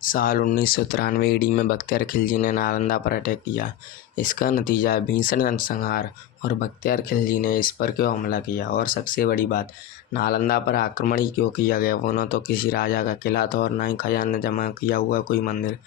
साल 1993 ईडी में बख्तियार खिलजी ने नालंदा पर अटैक किया। इसका नतीजा है भीषण नरसंहार। और बख्तियार खिलजी ने इस पर क्यों हमला किया, और सबसे बड़ी बात, नालंदा पर आक्रमण ही क्यों किया गया। वो न तो किसी राजा का किला था और न ही खजाना जमा किया हुआ कोई मंदिर,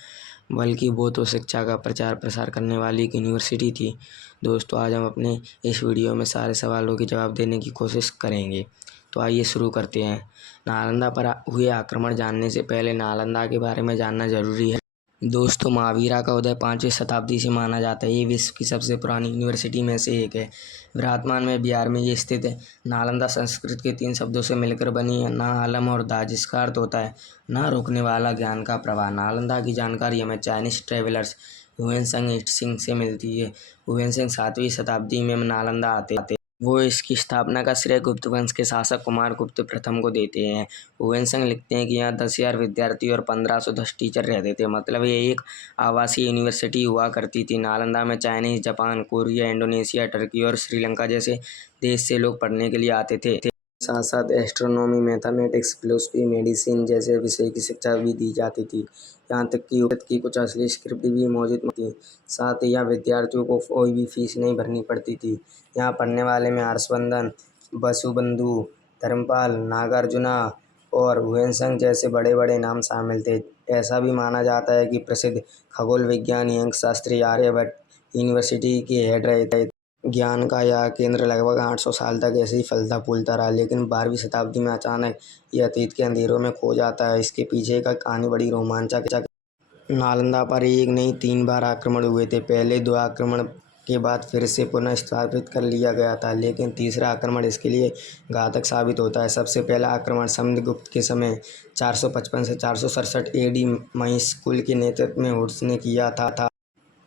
बल्कि वो तो शिक्षा का प्रचार प्रसार करने वाली एक यूनिवर्सिटी थी। दोस्तों, आज हम अपने इस वीडियो में सारे सवालों के जवाब देने की कोशिश करेंगे। तो आइए शुरू करते हैं। नालंदा पर हुए आक्रमण जानने से पहले नालंदा के बारे में जानना जरूरी है। दोस्तों, महावीरा का उदय 5वीं शताब्दी से माना जाता है। ये विश्व की सबसे पुरानी यूनिवर्सिटी में से एक है। वर्तमान में बिहार में ये स्थित है। नालंदा संस्कृत के 3 शब्दों से मिलकर बनी है, ना आलम और दा, जिसका अर्थ होता है ना रुकने वाला ज्ञान का प्रवाह। नालंदा की जानकारी हमें चाइनीज ट्रेवलर्स हुएनसांग सिंह से मिलती है। हुएनसांग 7वीं शताब्दी में नालंदा आते। वो इसकी स्थापना का श्रेय गुप्त वंश के शासक कुमार गुप्त प्रथम को देते हैं। हुएनसांग लिखते हैं कि यहाँ 10,000 विद्यार्थी और 1510 टीचर रहते थे। मतलब ये एक आवासीय यूनिवर्सिटी हुआ करती थी। नालंदा में Chinese, Japan, Korea, Indonesia, Turkey और श्रीलंका जैसे देश से लोग पढ़ने के लिए आते थे। साथ साथ एस्ट्रोनॉमी, मैथमेटिक्स, फिलोसफी, मेडिसिन जैसे विषय की शिक्षा भी दी जाती थी। यहाँ तक कि उपनिषद की कुछ असली स्क्रिप्ट भी मौजूद थी। साथ ही यहाँ विद्यार्थियों को कोई भी फीस नहीं भरनी पड़ती थी। यहाँ पढ़ने वाले में हर्षवर्धन, वसुबंधु, धर्मपाल, नागार्जुना और हुएनसांग जैसे बड़े बड़े नाम शामिल थे। ऐसा भी माना जाता है कि प्रसिद्ध खगोल विज्ञानी अंकशास्त्री आर्यभट्ट यूनिवर्सिटी के हेड रहे थे। ज्ञान का यह केंद्र लगभग 800 साल तक ऐसे ही फलता फूलता रहा, लेकिन 12वीं शताब्दी में अचानक यह अतीत के अंधेरों में खो जाता है। इसके पीछे का कहानी बड़ी रोमांचक है। नालंदा पर एक नहीं 3 बार आक्रमण हुए थे। पहले 2 आक्रमण के बाद फिर से पुनः स्थापित कर लिया गया था, लेकिन तीसरा आक्रमण इसके लिए घातक साबित होता है। सबसे पहला आक्रमण समुद्रगुप्त के समय 455 से 467 एडी महिष्कुल के नेतृत्व में हुड्स ने किया था।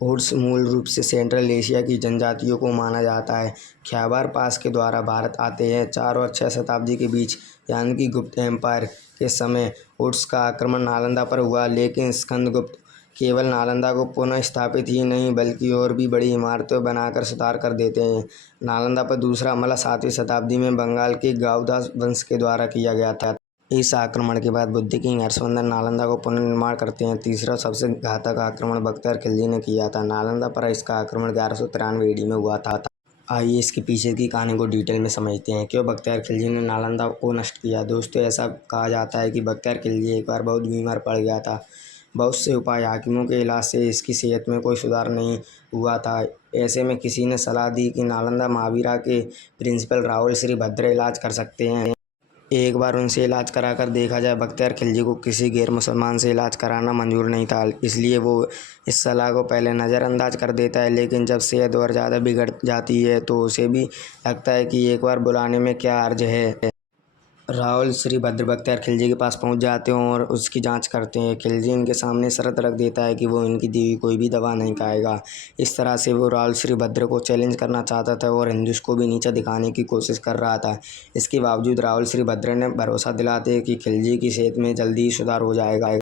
हुड्स मूल रूप से सेंट्रल एशिया की जनजातियों को माना जाता है। ख्यबर पास के द्वारा भारत आते हैं। 4 और 6 शताब्दी के बीच यानी कि गुप्त एम्पायर के समय हुड्स का आक्रमण नालंदा पर हुआ, लेकिन स्कंदगुप्त केवल नालंदा को पुनः स्थापित ही नहीं बल्कि और भी बड़ी इमारतें बनाकर सुधार कर देते हैं। नालंदा पर दूसरा हमला 7वीं शताब्दी में बंगाल के गाउदास वंश के द्वारा किया गया था। इस आक्रमण के बाद बुद्ध किंग हर्षवर्धन नालंदा को पुनर्निर्माण करते हैं। तीसरा सबसे घातक आक्रमण बख्तियार खिलजी ने किया था। नालंदा पर इसका आक्रमण 1193 ईडी में हुआ था। आइए इसके पीछे की कहानी को डिटेल में समझते हैं। क्यों बख्तियार खिलजी ने नालंदा को नष्ट किया। दोस्तों, ऐसा कहा जाता है कि बख्तियार खिलजी एक बार बहुत बीमार पड़ गया था। बहुत से उपाय, हाकिमों के इलाज से इसकी सेहत में कोई सुधार नहीं हुआ था। ऐसे में किसी ने सलाह दी कि नालंदा महावीरा के प्रिंसिपल राहुल श्री भद्र इलाज कर सकते हैं। एक बार उनसे इलाज कराकर देखा जाए। बख्तियार खिलजी को किसी गैर मुसलमान से इलाज कराना मंजूर नहीं था, इसलिए वो इस सलाह को पहले नज़रअंदाज कर देता है। लेकिन जब सेहत और ज़्यादा बिगड़ जाती है तो उसे भी लगता है कि एक बार बुलाने में क्या हर्ज है। राहुल श्री भद्र बख्तियार खिलजी के पास पहुंच जाते हैं और उसकी जांच करते हैं। खिलजी इनके सामने शर्त रख देता है कि वो इनकी दी हुई कोई भी दवा नहीं खाएगा। इस तरह से वो राहुल श्री भद्र को चैलेंज करना चाहता था और हिंदुओं को भी नीचा दिखाने की कोशिश कर रहा था। इसके बावजूद राहुल श्री भद्र ने भरोसा दिलाते कि खिलजी की सेहत में जल्दी ही सुधार हो जाएगा।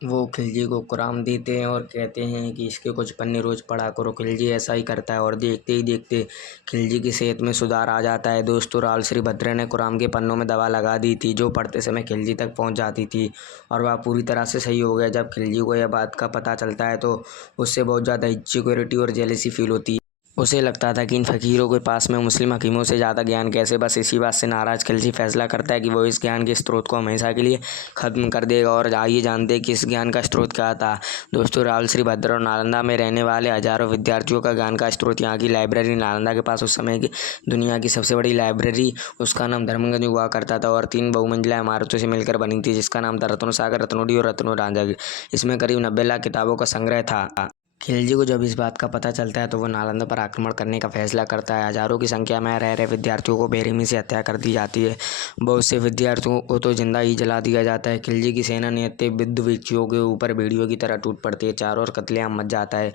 वो खिलजी को कुरान देते हैं और कहते हैं कि इसके कुछ पन्ने रोज़ पढ़ा करो। खिलजी ऐसा ही करता है और देखते ही देखते खिलजी की सेहत में सुधार आ जाता है। दोस्तों, राहुल श्री भद्र ने कुरान के पन्नों में दवा लगा दी थी, जो पढ़ते समय खिलजी तक पहुंच जाती थी और वह पूरी तरह से सही हो गया। जब खिलजी को यह बात का पता चलता है तो उससे बहुत ज़्यादा इनसिक्योरिटी और जेलसी फील होती है। उसे लगता था कि इन फ़कीरों के पास में मुस्लिम हकीमों से ज़्यादा ज्ञान कैसे। बस इसी बात से नाराज़ खिलजी फैसला करता है कि वो इस ज्ञान के स्रोत को हमेशा के लिए ख़त्म कर देगा। और आइए जानते हैं कि इस ज्ञान का स्रोत क्या था। दोस्तों, राहुल श्री भद्र और नालंदा में रहने वाले हज़ारों विद्यार्थियों का ज्ञान का स्रोत यहाँ की लाइब्रेरी। नालंदा के पास उस समय की दुनिया की सबसे बड़ी लाइब्रेरी, उसका नाम धर्मगंज हुआ करता था और 3 बहुमंजिला इमारतों से मिलकर बनी थी, जिसका नाम था रत्नो सागर, रत्नोडी और रत्नो रांझा। इसमें करीब 90 लाख किताबों का संग्रह था। खिलजी को जब इस बात का पता चलता है तो वो नालंदा पर आक्रमण करने का फैसला करता है। हजारों की संख्या में रह रहे विद्यार्थियों को बेरहमी से हत्या कर दी जाती है। बहुत से विद्यार्थियों को तो जिंदा ही जला दिया जाता है। खिलजी की सेना ने विद्यार्थियों के ऊपर भेड़ियों की तरह टूट पड़ती है। चारों ओर कत्लेआम मच जाता है।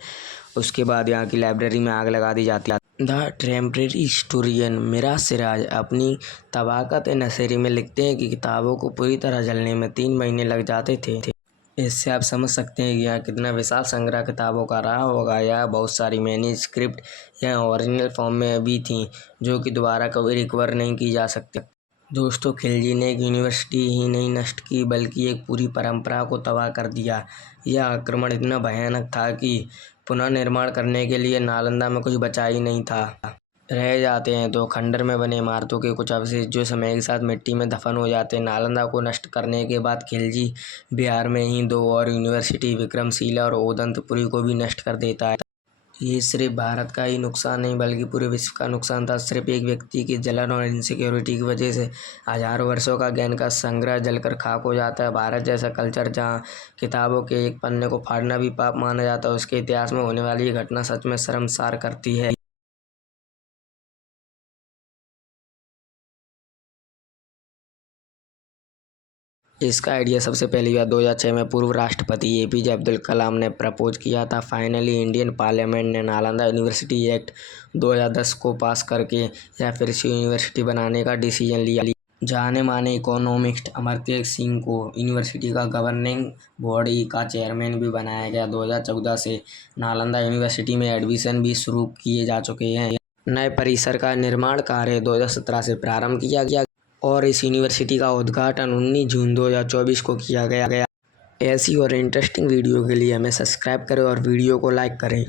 उसके बाद यहाँ की लाइब्रेरी में आग लगा दी जाती है। The temporary historian Miraj Siraj अपनी तबाकत नसीरी में लिखते हैं कि किताबों को पूरी तरह जलने में 3 महीने लग जाते थे। इससे आप समझ सकते हैं कि यहाँ कितना विशाल संग्रह किताबों का रहा होगा। यह बहुत सारी मैन्युस्क्रिप्ट या ओरिजिनल फॉर्म में भी थी, जो कि दोबारा कभी रिकवर नहीं की जा सकती। दोस्तों, खिलजी ने एक यूनिवर्सिटी ही नहीं नष्ट की बल्कि एक पूरी परंपरा को तबाह कर दिया। यह आक्रमण इतना भयानक था कि पुनर्निर्माण करने के लिए नालंदा में कुछ बचा ही नहीं था। रह जाते हैं तो खंडर में बने इमारतों के कुछ अवशेष जो समय के साथ मिट्टी में दफन हो जाते हैं। नालंदा को नष्ट करने के बाद खिलजी बिहार में ही दो और यूनिवर्सिटी विक्रमशिला और ओदंतपुरी को भी नष्ट कर देता है। ये सिर्फ भारत का ही नुकसान नहीं बल्कि पूरे विश्व का नुकसान था। सिर्फ एक व्यक्ति की जलन और इनसिक्योरिटी की वजह से हजारों वर्षों का ज्ञान का संग्रह जलकर खाक हो जाता है। भारत जैसा कल्चर जहाँ किताबों के एक पन्ने को फाड़ना भी पाप माना जाता है, उसके इतिहास में होने वाली ये घटना सच में शर्मसार करती है। इसका आइडिया सबसे पहली बार 2006 में पूर्व राष्ट्रपति APJ अब्दुल कलाम ने प्रपोज किया था। फाइनली इंडियन पार्लियामेंट ने नालंदा यूनिवर्सिटी एक्ट 2010 को पास करके यह फिर से यूनिवर्सिटी बनाने का डिसीजन लिया। जाने माने इकोनॉमिस्ट अमर्त्य सिंह को यूनिवर्सिटी का गवर्निंग बॉडी का चेयरमैन भी बनाया गया। 2014 से नालंदा यूनिवर्सिटी में एडमिशन भी शुरू किए जा चुके हैं। नए परिसर का निर्माण कार्य 2017 से प्रारंभ किया गया और इस यूनिवर्सिटी का उद्घाटन 19 जून 2024 को किया गया। ऐसी और इंटरेस्टिंग वीडियो के लिए हमें सब्सक्राइब करें और वीडियो को लाइक करें।